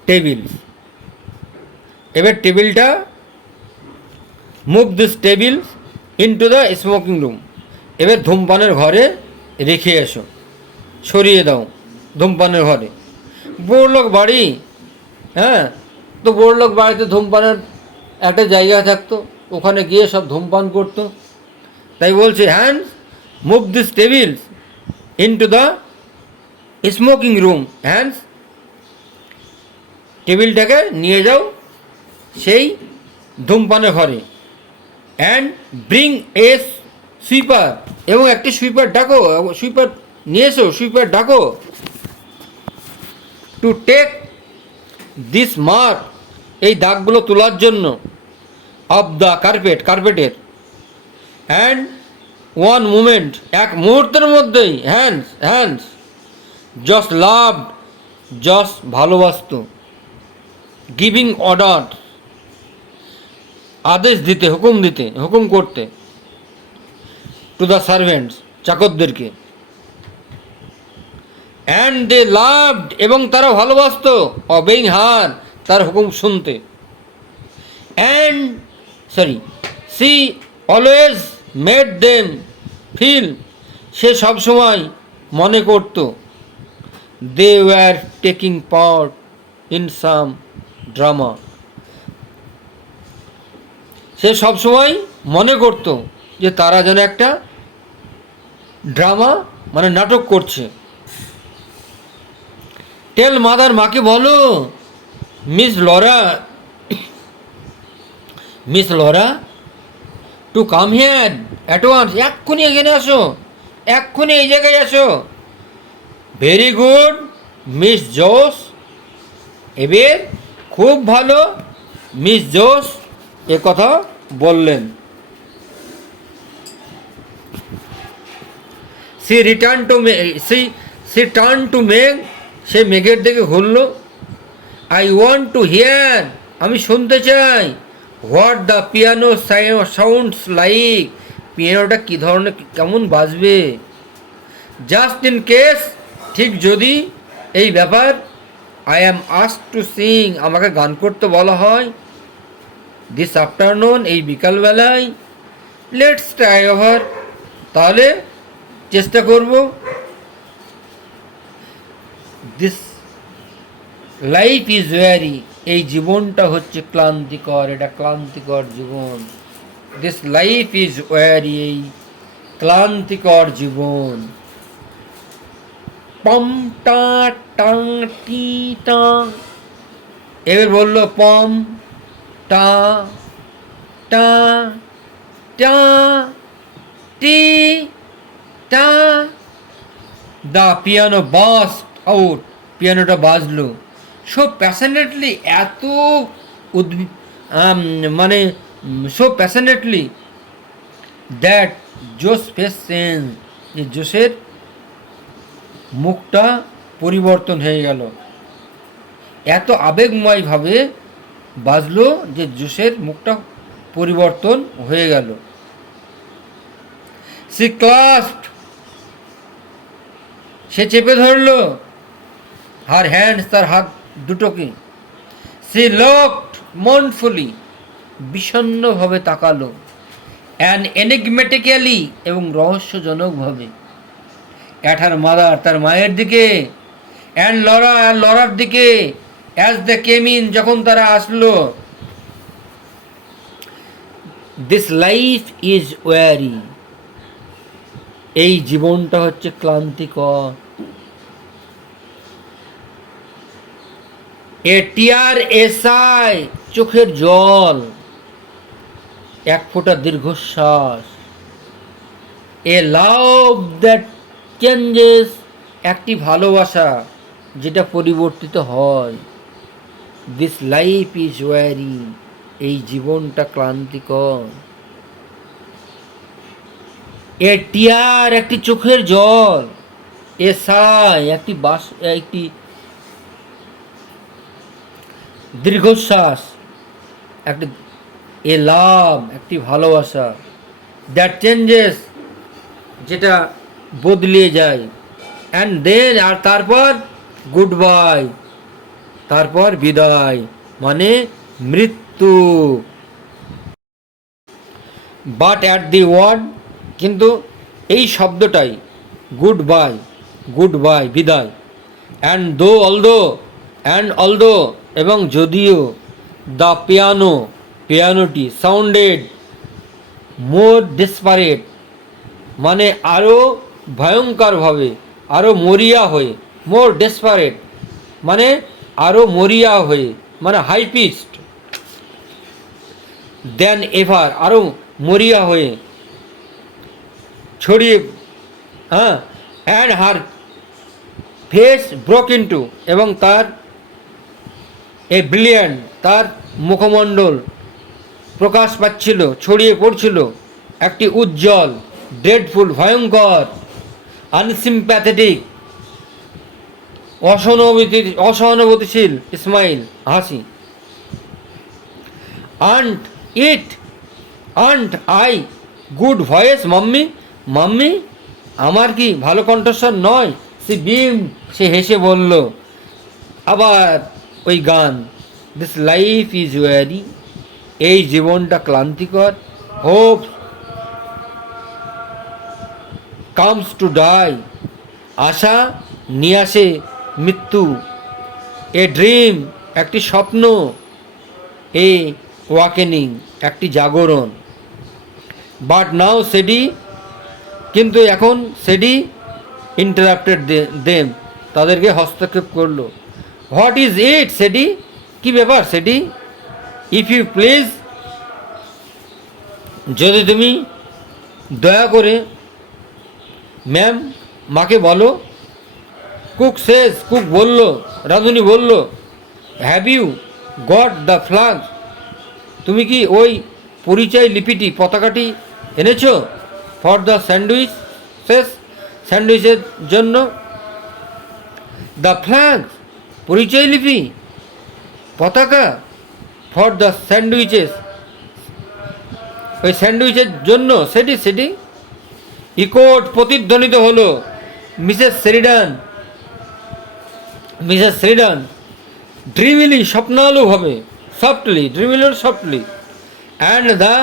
table, এবার টেবিলটা, move this table into the smoking room, এবার ধূমপানের ঘরে রেখে এসো, সরিয়ে দাও ধূমপানের ঘরে। বড়লোক বাড়ি, হ্যাঁ, তো বড়লোক বাড়িতে ধূমপানের একটা জায়গা থাকতো, ওখানে গিয়ে সব ধূমপান করতো। তাই বলছে hand move this tables into the smoking room, hands, টেবিলটাকে নিয়ে যাও সেই ধূমপানের ঘরে। অ্যান্ড ব্রিং এ সুইপার, এবং একটি সুইপার ডাকো, সুইপার নিয়ে এসো, সুইপার ডাকো। টু টেক দিস মার্ক, এই দাগগুলো তোলার জন্য। অফ দ্য কার্পেট, কার্পেটের। অ্যান্ড ওয়ান মুমেন্ট, এক মুহূর্তের মধ্যেই। Hands, hands, just loved, just ভালোবাসত। গিভিং অর্ডার, আদেশ দিতে, হুকুম দিতে, হুকুম করতে। টু দ্য সার্ভেন্টস, চাকরদেরকে। অ্যান্ড দে লাভড, এবং তারা ভালোবাসত। অবেইং হার, তার হুকুম শুনতে। And she always made them feel, সে সবসময় মনে করত। They were taking part in some drama, সে সবসময় মনে করত যে তারা যেন একটা ড্রামা, মানে নাটক করছে। টেল মাদার, মাকে বলো। Miss Laura, Miss Laura to come here at once, এক্ষুনি এখানে আসো, এক্ষুনি এই জায়গায় আসো। ভেরি গুড মিস জোস, এবার খুব ভালো মিস জোস এ কথা বললেন। She return to she turn to Meg, সে মেঘের দিকে ঘুরল। আই ওয়ান্ট টু হিয়ার, আমি শুনতে চাই। What the piano sounds like, পিয়ানোটা কী ধরনের, কেমন বাজবে। জাস্ট ইন কেস, ঠিক যদি এই ব্যাপার। I am asked two Singh, আমাকে গান করতে বলা হয়। দিস আফটারনুন, এই বিকালবেলায়। লেটস ট্রাই ওভার, তাহলে চেষ্টা করব। দিস লাইফ ইজ ওয়ারি, এই জীবনটা হচ্ছে ক্লান্তিকর, এটা ক্লান্তিকর জীবন। দিস লাইফ ইজ ওয়ারি, এই ক্লান্তিকর জীবন। পম টা টা টি টা, এবার বললো পম টা টা টা টি টা। দ্য পিয়ানো বাস্ট আউট, পিয়ানোটা বাজলো। সো প্যাশনেটলি, এত মানে সো প্যাশনেটলি দ্যাট জোস ফেস চেঞ্জ, যে জোসের মুখটা পরিবর্তন হয়ে গেল। এত আবেগময়ভাবে বাজলো যে জোসের মুখটা পরিবর্তন হয়ে গেল। সি ক্লাস্পড, সে চেপে ধরলো। হার হ্যান্ডস, তার হাত দুটোকে। সি লকড মনফুলি, বিষণ্ণভাবে তাকালো। অ্যান এনিগমেটিক্যালি, এবং রহস্যজনকভাবে। অ্যাট হার মাদার, তার মায়ের দিকে। অ্যান্ড লরা, আর লরার দিকে। অ্যাজ দ্য কেম ইন, যখন তারা আসলো। দিস লাইফ ইজ ওয়ারি, এই জীবনটা হচ্ছে ক্লান্তিকর। এ টিয়ার এসাই, চোখের জল, এক ফোঁটা দীর্ঘশ্বাস। এ লাভ দ্যাট চেঞ্জেস, একটি ভালোবাসা যেটা পরিবর্তিত হয়। দিস লাইফ ইজ ওয়ারি, এই জীবনটা ক্লান্তিকর। এ টিয়ার, একটি চোখের জল। এ সাই, একটি দীর্ঘশ্বাস, একটি এ লাভ, একটি ভালোবাসা। দ্যাট চেঞ্জেস, যেটা বদলিয়ে যায়। অ্যান্ড দেন, আর তারপর গুড বাই, তারপর বিদায়, মানে মৃত্যু। বাট অ্যাট দি ওয়ার্ড, কিন্তু এই শব্দটাই, গুড বাই বিদায়। অ্যান্ড অলদো, এবং যদিও, দ্য পিয়ানোটি সাউন্ডেড মোর ডেসপারেট, মানে আরও ভয়ঙ্করভাবে, আরও মরিয়া হয়ে। মোর ডেসপারেট মানে আরও মরিয়া হয়ে, মানে হাই পিচড। দেন এভার, আরও মরিয়া হয়ে ছড়িয়ে। And her face broke into, এবং তার এ ব্রিলিয়ান্ট, তার মুখমণ্ডল প্রকাশ পাচ্ছিল, ছড়িয়ে পড়ছিল একটি উজ্জ্বল, ড্রেডফুল, ভয়ঙ্কর, আনসিম্প্যাথেটিক, অসহানুভূতিশীল স্মাইল, হাসি। Aunt I good voice mummy, আমার কি ভালো কণ্ঠস্বর নয়? সে হেসে বলল। আবার ওই গান, দিস লাইফ ইজ ওয়ারি, এই জীবনটা ক্লান্তিকর। হোপ কামস টু ডাই, আশা নিয়ে আসে মৃত্যু। এ ড্রিম, একটি স্বপ্ন। এ ওয়াকেনিং, একটি জাগরণ। বাট নাও সেডি, কিন্তু এখন সেডি ইন্টারাপ্টেড দেম, তাদেরকে হস্তক্ষেপ করলো। হোয়াট ইজ ইট সেডি, কি ব্যাপার সেডি? ইফ ইউ প্লিজ, যদি তুমি দয়া করে, ম্যাম, মাকে বলো। কুক বলল, রাঁধুনি বলল। Have you got the flag, তুমি কি ওই পরিচয় লিপিটি, পতাকাটি এনেছো? ফর দ্য স্যান্ডউইচের জন্য। দ্য ফ্ল্যাগ, পরিচয় লিপি, পতাকা। ফর দ্য স্যান্ডউইচেস, ওই স্যান্ডউইচের জন্য। সেটি ইকোট, প্রতিধ্বনিত হলো। Mrs Sheridan ড্রিমিলি স্বপ্নালুভাবে, softly, ড্রিমিলি softly, and the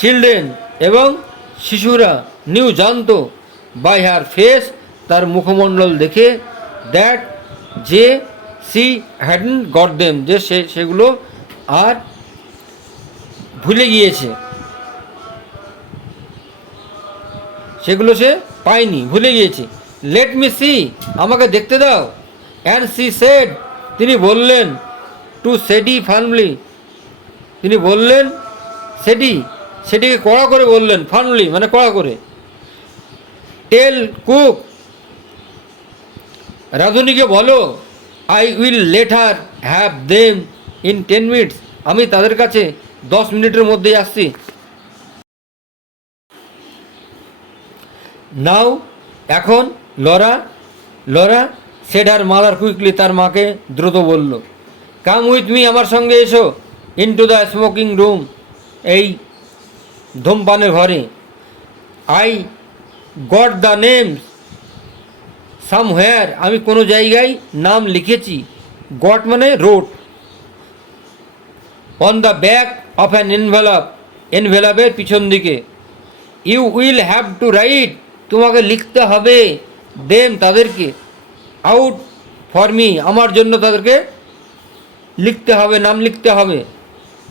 children এবং শিশুরা নিউ জানতো বাই হার ফেস তার মুখমণ্ডল দেখে, দ্যাট যে সি হ্যাডন গট দেম যে সেগুলো আর ভুলে গিয়েছে, সেগুলো সে পায়নি, ভুলে গিয়েছে। লেট মি সি, আমাকে দেখতে দাও। অ্যান্ড সি সেড, তিনি বললেন, টু সেডি ফার্মলি, তিনি বললেন সেটিকে কড়া করে বললেন, ফার্মলি মানে কড়া করে। টেল কুক, রাঁধুনিকে বলো, I will let her have them in 10 minutes, আমি তাদের কাছে 10 মিনিটের মধ্যেই আসছি। নাও, এখন Laura said her mother quickly, তার মাকে দ্রুত বলল। কাম উইথ মি, আমার সঙ্গে এসো। ইনটু দ্য স্মোকিং রুম, এই ধূমপানের ঘরে। I got the names somewhere, আমি কোনো জায়গায় নাম লিখেছি। গট মানে wrote. On the back of an এনভেলপের পিছন দিকে। You will have to write, তোমাকে লিখতে হবে। দেম, তাদেরকে। আউট ফর মি, আমার জন্য তাদেরকে লিখতে হবে, নাম লিখতে হবে।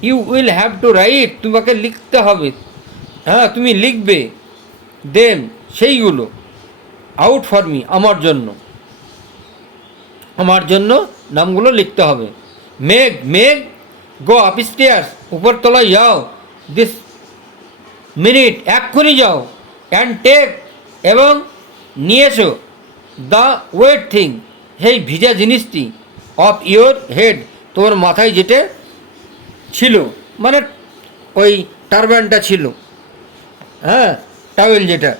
You will have to write, তোমাকে লিখতে হবে, হ্যাঁ তুমি লিখবে। দেম, সেইগুলো। আউট ফর মি, আমার জন্য নামগুলো লিখতে হবে। মেঘ গো আপস্টেয়ার্স, উপরতলায় যাও। দিস মিনিট, এক্ষুনি যাও। অ্যান্ড টেক, এবং নিয়ে এসো। দ্য ওয়েট থিং, সেই ভিজা জিনিসটি। অফ ইয়োর হেড, তোমার মাথায় যেটা ছিল, মানে ওই টারবানটা ছিল, হ্যাঁ টাওয়েল যেটা।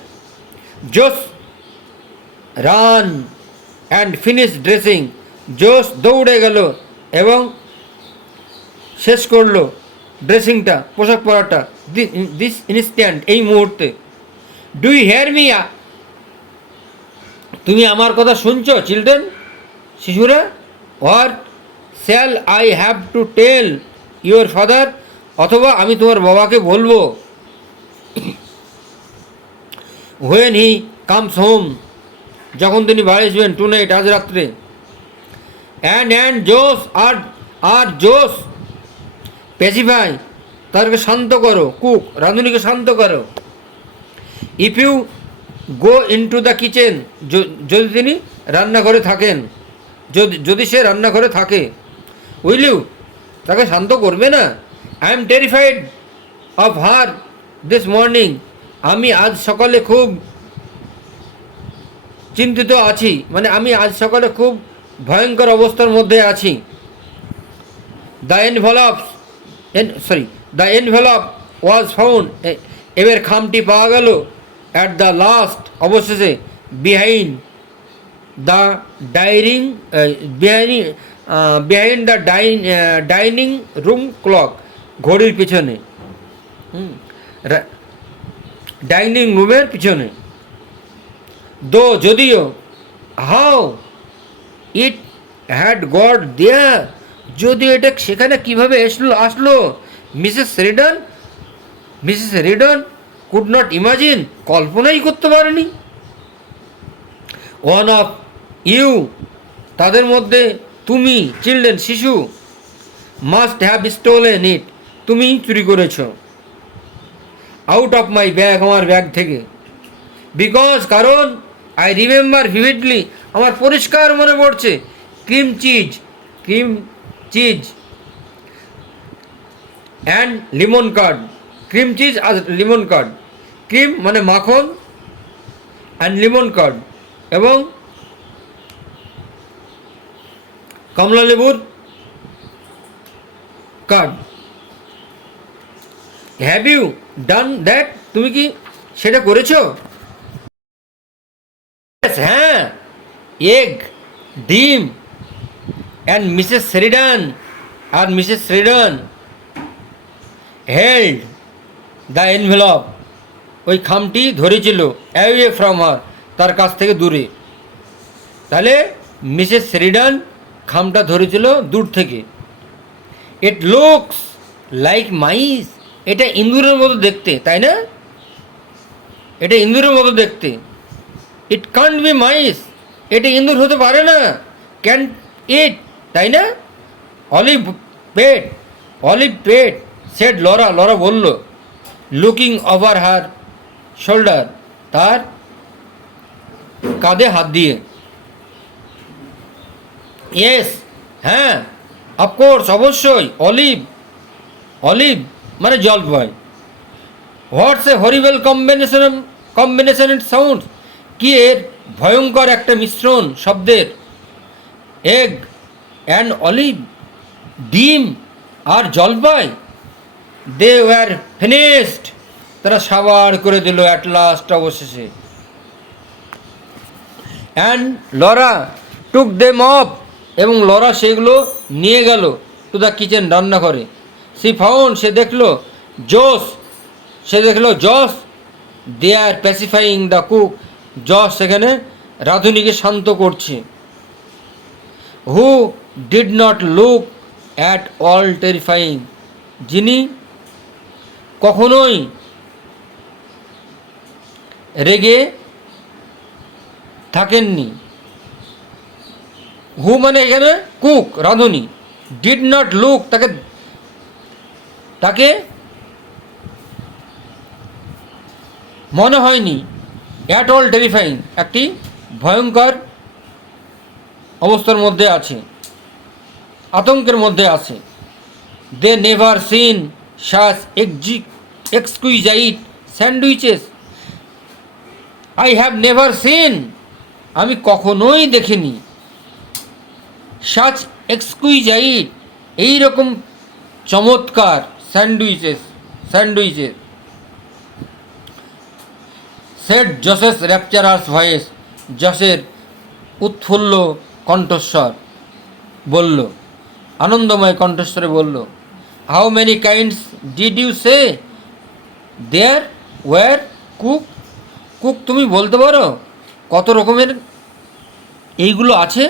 জোস রান অ্যান্ড ফিনিশ ড্রেসিং, জোস দৌড়ে গেল এবং শেষ করলো ড্রেসিংটা, পোশাক পরাটা। দিস ইনস্ট্যান্ট, এই মুহূর্তে। ডু ইউ হিয়ার মি, তুমি আমার কথা শুনছো চিলড্রেন, শিশুরা। Or shall I have to tell your father, অথবা আমি তোমার বাবাকে বলবো। হোয়েন হি কামস হোম, যখন তিনি বাড়ি আসবেন। টু নাইট, আজ রাত্রে। অ্যান্ড জোস আর জোস পেসিফাই, তাদেরকে শান্ত করো। কুক, রাঁধুনিকে শান্ত করো। If you go into the kitchen, যদি তিনি রান্নাঘরে থাকেন, যদি সে রান্নাঘরে থাকে। উইল ইউ, তাকে শান্ত করবে না। I am terrified of her this morning, আমি আজ সকালে খুব চিন্তিত আছি, মানে আমি আজ সকালে খুব ভয়ঙ্কর অবস্থার মধ্যে আছি। দ্য এনভেলপ ওয়াজ ফাউন্ড, এবার খামটি পাওয়া গেল। অ্যাট দ্য লাস্ট, অবশেষে। Behind the dining room clock, ঘড়ির পিছনে, ডাইনিং রুমের পিছনে। যদিও হাউ ইট হ্যাড গট দেয়ার, যদিও এটা সেখানে কীভাবে আসলো। Mrs Radeon could not imagine, কল্পনাই করতে পারেনি। ওয়ান অফ ইউ, তাদের মধ্যে তুমি, চিলড্রেন শিশু। মাস্ট হ্যাভ স্টোলেন ইট, তুমি চুরি করেছ। আউট অফ মাই ব্যাগ, আমার ব্যাগ থেকে। বিকজ, কারণ। আই রিমেম্বার ভিভিডলি, আমার পরিষ্কার মনে পড়ছে। Cream cheese and lemon curd, cream cheese আর লিমন কার্ড। ক্রিম মানে মাখন, অ্যান্ড লিমন কার্ড এবং কমলা লেবুর curd. Have you done that, তুমি কি সেটা করেছো? হ্যাঁ। এগ, ডিম, and Mrs Sheridan held the envelope, ওই খামটি ধরেছিল। অ্যাওয়ে ফ্রম হার, তার কাছ থেকে দূরে। তাহলে মিসেস শেরিডান খামটা ধরেছিল দূর থেকে। ইট লুকস লাইক মাইস, এটা ইঁদুরের মতো দেখতে, তাই না? এটা ইঁদুরের মতো দেখতে। ইট কান্ট বি মাইস, এটা ইঁদুর হতে পারে না। ক্যান ইট, তাই না? অলিভ পেট, অলিভ পেট, সেড লরা, লরা বলল, লুকিং ওভার হার শোল্ডার, তার কাঁধে হাত দিয়ে। ইয়েস, হ্যাঁ, অফকোর্স, অবশ্যই, অলিভ, অলিভ মানে জলপাই। হোয়াটস এ হরিবেল কম্বিনেশন ইট সাউন্ড, কি এর ভয়ঙ্কর একটা মিশ্রণ শব্দের। এগ অ্যান্ড অলিভ, ডিম আর জলপাই। দে ওয়ার ফিনিশড, তারা সাবার করে দিল অ্যাট লাস্ট, অবশেষে। And Laura took them off, এবং লরা সেগুলো নিয়ে গেল টু দ্য কিচেন, রান্নাঘরে। সি ফাউন্ড, সে দেখলো, জোস, সে দেখলো Jose they are pacifying the cook, Jose সেখানে রাঁধুনিকে শান্ত করছে। Who did not look at all terrifying, যিনি কখনোই রেগে থাকেননি। হু মানে এখানে কুক, রাঁধুনি। ডিড নট লুক, তাকে তাকে মনে হয়নি, অ্যাট অল টেরিফাইং, একটি ভয়ঙ্কর অবস্থার মধ্যে আছে, আতঙ্কের মধ্যে আছে। They never seen such exquisite sandwiches, I have never seen, আমি কখনোই দেখিনি, সাচ এক্সকুইজাইট, এইরকম চমৎকার sandwiches, said Jose's rapturous voice, জসের উৎফুল্ল কণ্ঠস্বর বলল, আনন্দময় কণ্ঠস্বরে বলল, how many kinds did you say there were cook, cook তুমি বলতে পারো কত রকমের এইগুলো আছে?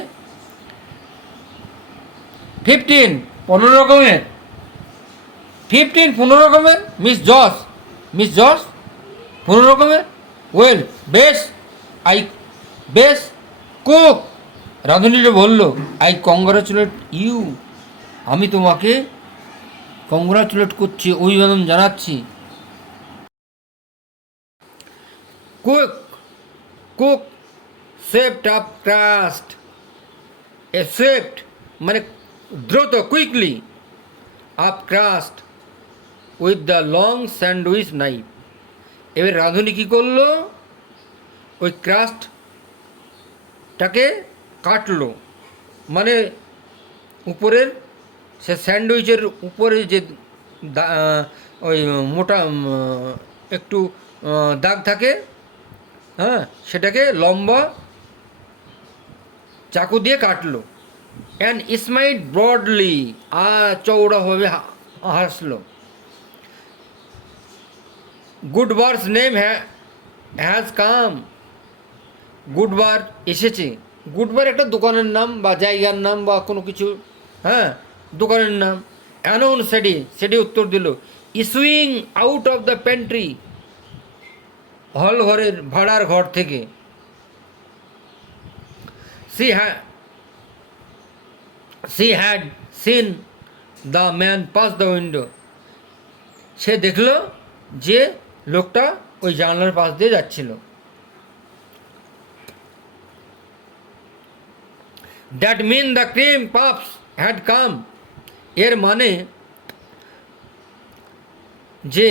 15, 15 রকমের। 15 রকমের, মিস জস, 15 রকমের। ওয়েল, বেশ, আই, বেশ, কুক, রাঁধুনিটা বলল, আই কংগ্রাচুলেট ইউ, আমি তোমাকে কংগ্রাচুলেট করছি, অভিবাদন জানাচ্ছি। Cook, cook shaped up crust, a shaped মানে দ্রুত, quickly, up crust with the long sandwich knife. এবার রাঁধুনি কী করলো, ওই ক্রাস্টটাকে কাটলো, মানে উপরের সে স্যান্ডউইচের উপরে যে ওই মোটা একটু দাগ থাকে, হ্যাঁ, সেটাকে লম্বা চাকু দিয়ে কাটলো। অ্যান্ড স্মাইট ব্রডলি, চৌড়াভাবে হাসলো। গুডবারস নেম হ্যাজ কাম, গুডবার এসেছে। গুডবার একটা দোকানের নাম বা জায়গার নাম বা কোনো কিছু, হ্যাঁ, দোকানের নাম। অ্যানাউন্স, সেটি উত্তর দিল, issuing out of the pantry, hall ঘরের ভাড়ার ঘর থেকে। She had seen the man pass the window, সে দেখল যে লোকটা ওই জানলার পাশ দিয়ে যাচ্ছিল। That mean the cream puffs had come, এর মানে যে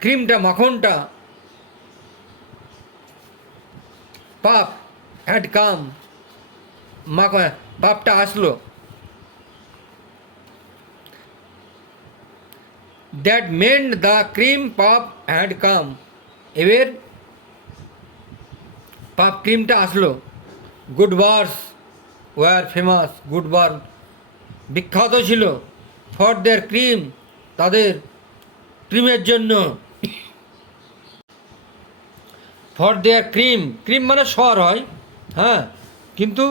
ক্রিমটা, মাখনটা, পাপ হ্যাড কাম, পাপটা আসলো। দ্যাট মেন্ড দ্য ক্রিম পাপ হ্যাড কাম, এবার পাপ ক্রিমটা আসলো। গুডবার্স ওয়ার ফেমাস, গুডবার বিখ্যাত ছিল, ফর দেয়ার ক্রিম, তাদের ক্রিমের জন্য। ফর দেয়ার ক্রিম, ক্রিম মানে স্বর হয়, হ্যাঁ, কিন্তু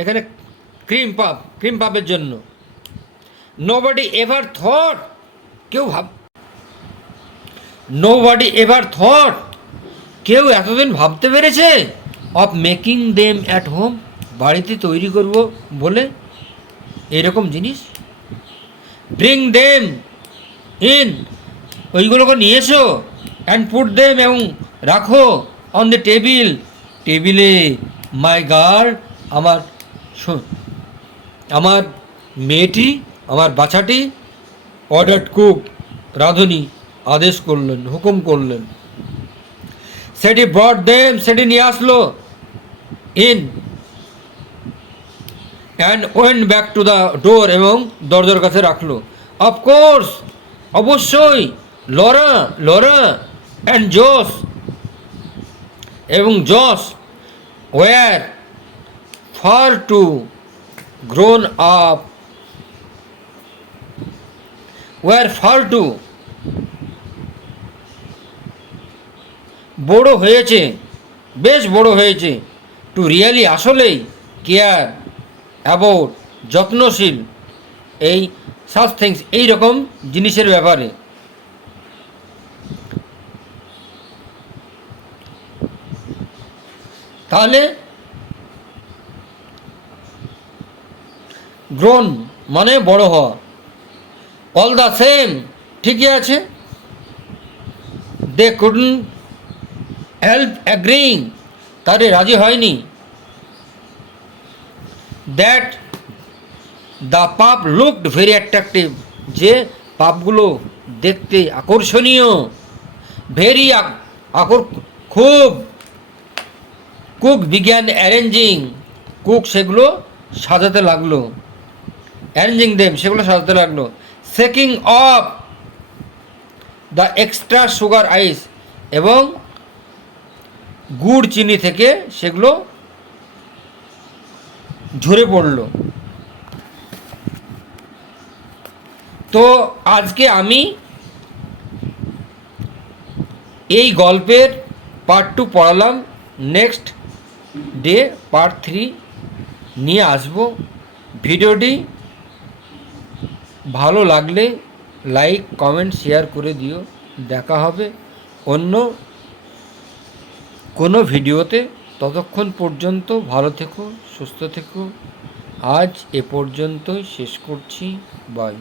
এখানে ক্রিম পাপের জন্য। Nobody ever thought, nobody ever thought, কেউ এতদিন ভাবতে পেরেছে of making them at home, বাড়িতে তৈরি করব বলে এরকম জিনিস। ব্রিং দেম ইন, ওইগুলোকে নিয়ে এসো, অ্যান্ড পুট দেম, এবং রাখো অন দ্য টেবিলে, মাই গার্ল, আমার মেয়েটি, আমার বাচ্চাটি, অর্ডার কুক, রাঁধুনি আদেশ করলেন, হুকুম করলেন। সেটি ব্রড দেম, সেটি নিয়ে আসলো, in and went back to the door, এবং দরজার কাছে রাখলো। অফকোর্স, অবশ্যই, লরা অ্যান্ড জস, এবং Jose were far too grown up, বড় হয়েছে, বেশ বড় হয়েছে, টু রিয়ালি, আসলেই, কেয়ার অ্যাবাউট, যত্নশীল, এই সাচ থিংস, এইরকম জিনিসের ব্যাপারে। তাহলে গ্রোন মানে বড় হওয়া, অল দ্য সেম, ঠিকই আছে, দে কুডন্ট হেল্প অ্যাগ্রিং, তারে রাজি হয়নি, দ্যাট দ্য পাপ লুকড ভেরি অ্যাট্রাকটিভ, যে পাপগুলো দেখতে আকর্ষণীয়, ভেরি খুব। কুক বিজ্ঞান অ্যারেঞ্জিং, কুক সেগুলো সাজাতে লাগলো, অ্যারেঞ্জিং দেম, সেগুলো সাজাতে লাগলো। Shaking off the extra sugar ice, এবং গুড় চিনি থেকে সেগুলো ঝরে পড়ল। তো আজকে আমি এই গল্পের পার্ট 2 পড়ালাম, নেক্সট ডে পার্ট 3 নিয়ে আসব। ভিডিওটি ভালো লাগলে লাইক, কমেন্ট, শেয়ার করে দিও। দেখা হবে অন্য কোনো ভিডিওতে। ততক্ষণ পর্যন্ত ভালো থেকো, সুস্থ থেকো। আজ এ পর্যন্তই শেষ করছি, বাই।